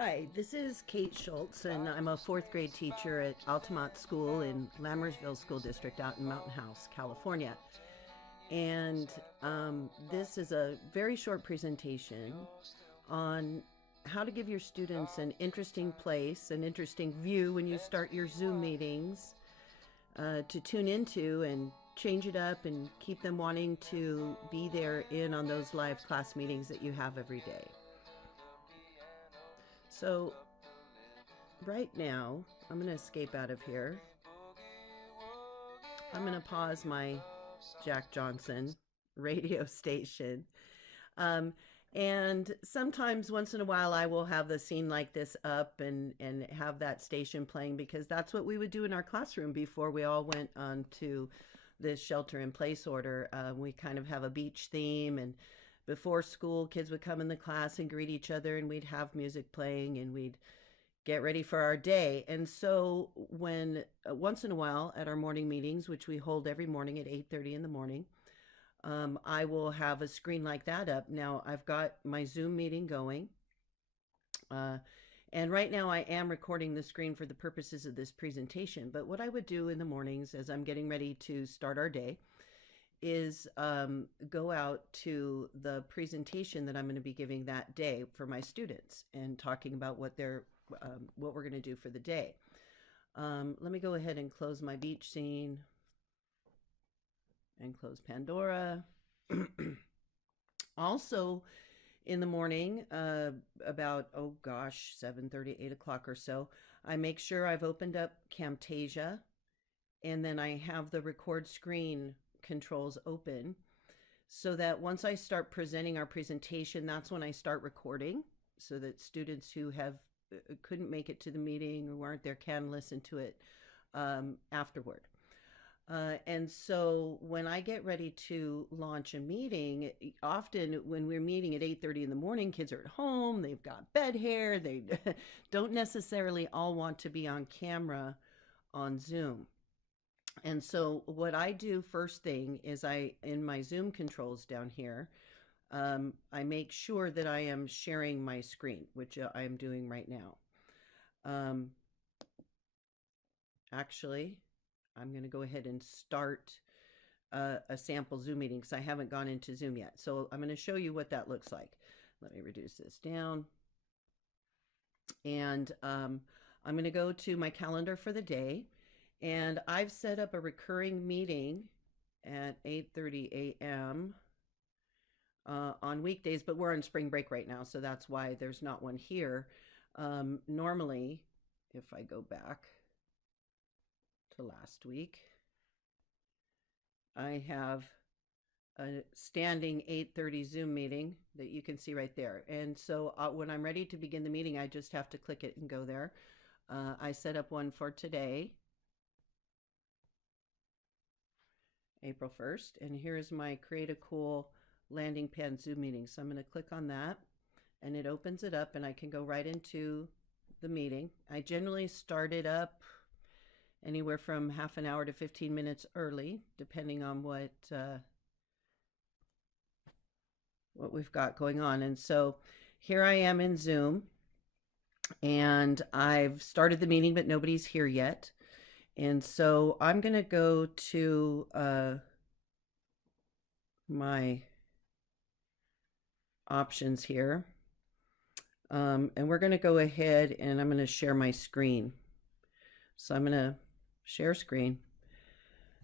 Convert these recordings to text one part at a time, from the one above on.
Hi, this is Kate Schultz, and I'm a fourth grade teacher at Altamont School in Lammersville School District out in Mountain House, California. And this is a very short presentation on how to give your students an interesting place, an interesting view when you start your Zoom meetings to tune into and change it up and keep them wanting to be there in on those live class meetings that you have every day. So right now, I'm going to escape out of here. I'm going to pause my Jack Johnson radio station. Um, and sometimes, once in a while, I will have the scene like this up and have that station playing, because that's what we would do in our classroom before we all went on to this shelter in place order. We kind of have a beach theme, and before school, kids would come in the class and greet each other, and we'd have music playing, and we'd get ready for our day. And so when once in a while at our morning meetings, which we hold every morning at 8:30 in the morning, I will have a screen like that up. Now I've got my Zoom meeting going. And right now I am recording the screen for the purposes of this presentation. But what I would do in the mornings as I'm getting ready to start our day is go out to the presentation that I'm going to be giving that day for my students and talking about what we're going to do for the day. Let me go ahead and close my beach scene and close Pandora. Also in the morning, about, 7:30, 8 o'clock or so, I make sure I've opened up Camtasia, and then I have the record screen controls open, so that once I start presenting our presentation, that's when I start recording, so that students who couldn't make it to the meeting or weren't there can listen to it afterward. And so when I get ready to launch a meeting, often when we're meeting at 8:30 in the morning, kids are at home, they've got bed hair, they don't necessarily all want to be on camera on Zoom. And so what I do first thing is in my Zoom controls down here, I make sure that I am sharing my screen, which I am doing right now. Actually, I'm going to go ahead and start a sample Zoom meeting because I haven't gone into Zoom yet. So I'm going to show you what that looks like. Let me reduce this down. And I'm going to go to my calendar for the day. And I've set up a recurring meeting at 8:30 a.m. On weekdays, but we're on spring break right now, so that's why there's not one here. Normally, if I go back to last week, I have a standing 8:30 Zoom meeting that you can see right there. And so when I'm ready to begin the meeting, I just have to click it and go there. I set up one for today, April 1st, and here's my CreateACoolLandingPad Zoom meeting. So I'm going to click on that, and it opens it up, and I can go right into the meeting. I generally start it up anywhere from half an hour to 15 minutes early, depending on what we've got going on. And so here I am in Zoom, and I've started the meeting, but nobody's here yet. And so I'm going to go to my options here. And we're going to go ahead and I'm going to share my screen. So I'm going to share screen.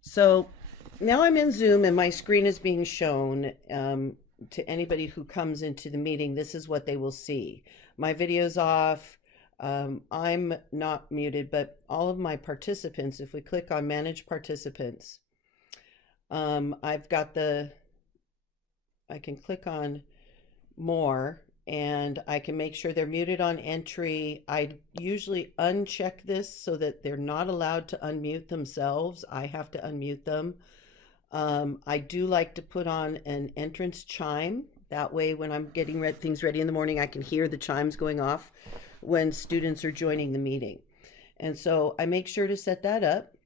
So now I'm in Zoom and my screen is being shown to anybody who comes into the meeting. This is what they will see. My video's off. I'm not muted, but all of my participants, if we click on Manage Participants, I can click on More, and I can make sure they're muted on entry. I usually uncheck this so that they're not allowed to unmute themselves. I have to unmute them. I do like to put on an entrance chime. That way, when I'm getting things ready in the morning, I can hear the chimes going off when students are joining the meeting. And so I make sure to set that up,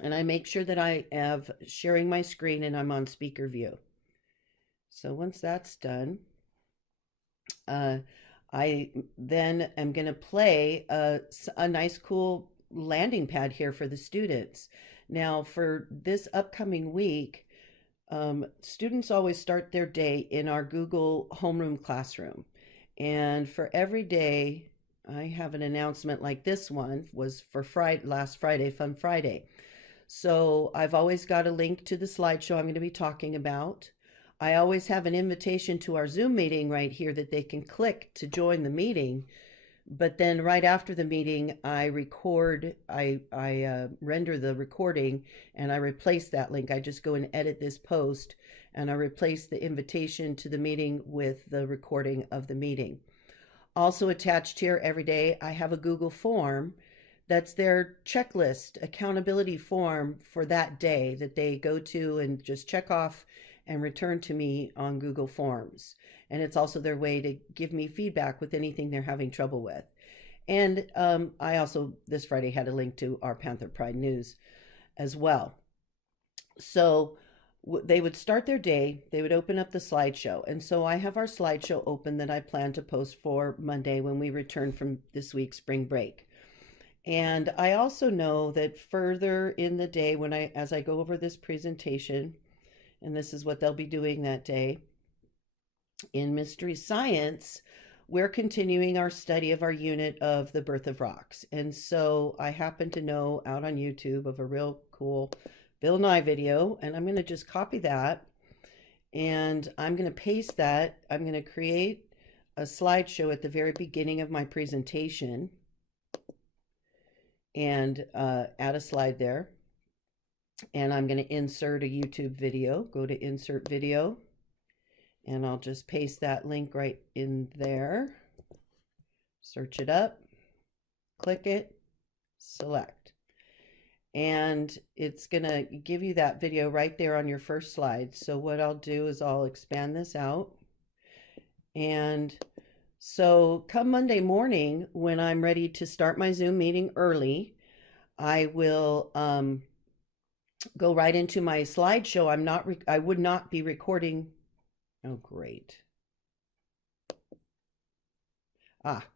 and I make sure that I have sharing my screen and I'm on speaker view. So once that's done, I then am going to play a nice, cool landing pad here for the students. Now, for this upcoming week, students always start their day in our Google homeroom classroom. And for every day, I have an announcement like this one was for Friday, last Friday, Fun Friday. So I've always got a link to the slideshow I'm going to be talking about. I always have an invitation to our Zoom meeting right here that they can click to join the meeting. But then right after the meeting, I render the recording and I replace that link. I just go and edit this post and I replace the invitation to the meeting with the recording of the meeting. Also attached here every day, I have a Google form that's their checklist accountability form for that day that they go to and just check off and return to me on Google Forms. And it's also their way to give me feedback with anything they're having trouble with. And I also, this Friday, had a link to our Panther Pride News as well. So they would start their day, they would open up the slideshow. And so I have our slideshow open that I plan to post for Monday when we return from this week's spring break. And I also know that further in the day, as I go over this presentation, and this is what they'll be doing that day, in Mystery Science, we're continuing our study of our unit of the birth of rocks. And so I happen to know out on YouTube of a real cool Bill Nye video, and I'm going to just copy that and I'm going to paste that. I'm going to create a slideshow at the very beginning of my presentation and add a slide there. And I'm going to insert a YouTube video. Go to insert video and I'll just paste that link right in there. Search it up, click it, select. And it's going to give you that video right there on your first slide. So what I'll do is I'll expand this out. And so come Monday morning, when I'm ready to start my Zoom meeting early, I will go right into my slideshow. I would not be recording. Oh, great.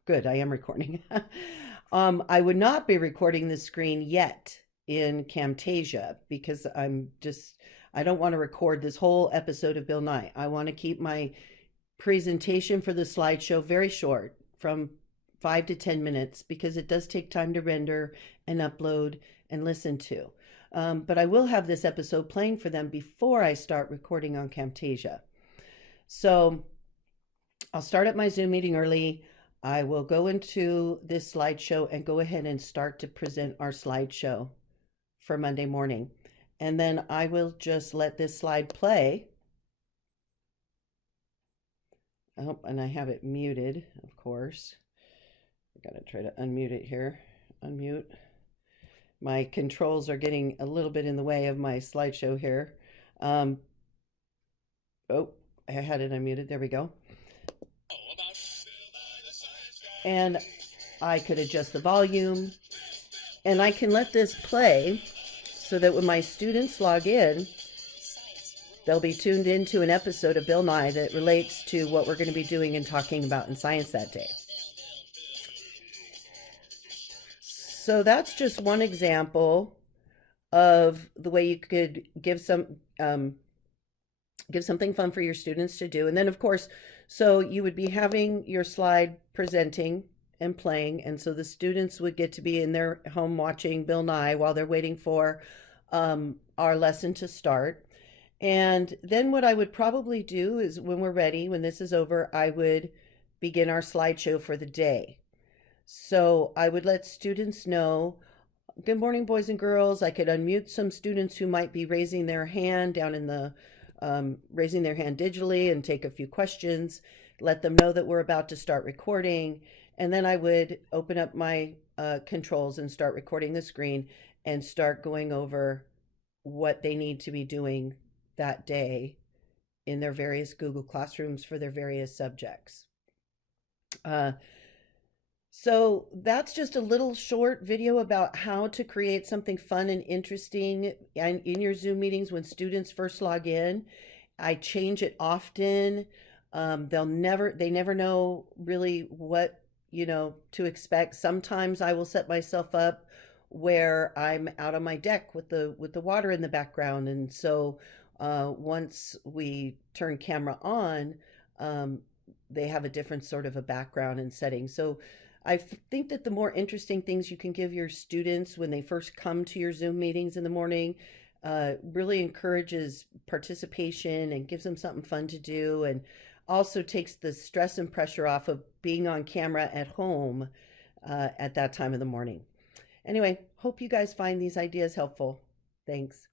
Good. I am recording. I would not be recording the screen yet in Camtasia because I don't want to record this whole episode of Bill Nye. I want to keep my presentation for the slideshow very short, from 5 to 10 minutes, because it does take time to render and upload and listen to. But I will have this episode playing for them before I start recording on Camtasia. So I'll start at my Zoom meeting early. I will go into this slideshow and go ahead and start to present our slideshow for Monday morning. And then I will just let this slide play. Oh, and I have it muted, of course. I gotta try to unmute it here. Unmute. My controls are getting a little bit in the way of my slideshow here. Oh, I had it unmuted. There we go. And I could adjust the volume. And I can let this play so that when my students log in, they'll be tuned into an episode of Bill Nye that relates to what we're going to be doing and talking about in science that day. So that's just one example of the way you could give something fun for your students to do. And then, of course, so you would be having your slide presenting and playing, and so the students would get to be in their home watching Bill Nye while they're waiting for our lesson to start. And then what I would probably do is, when we're ready, when this is over, I would begin our slideshow for the day. So I would let students know, good morning, boys and girls. I could unmute some students who might be raising their hand down in the, raising their hand digitally, and take a few questions, let them know that we're about to start recording. And then I would open up my controls and start recording the screen and start going over what they need to be doing that day in their various Google Classrooms for their various subjects. So that's just a little short video about how to create something fun and interesting in your Zoom meetings when students first log in. I change it often. They never know really what, to expect. Sometimes I will set myself up where I'm out on my deck with the water in the background, and so once we turn camera on, um, they have a different sort of a background and setting. So think that the more interesting things you can give your students when they first come to your Zoom meetings in the morning really encourages participation and gives them something fun to do, and also takes the stress and pressure off of being on camera at home at that time of the morning. Anyway, hope you guys find these ideas helpful. Thanks.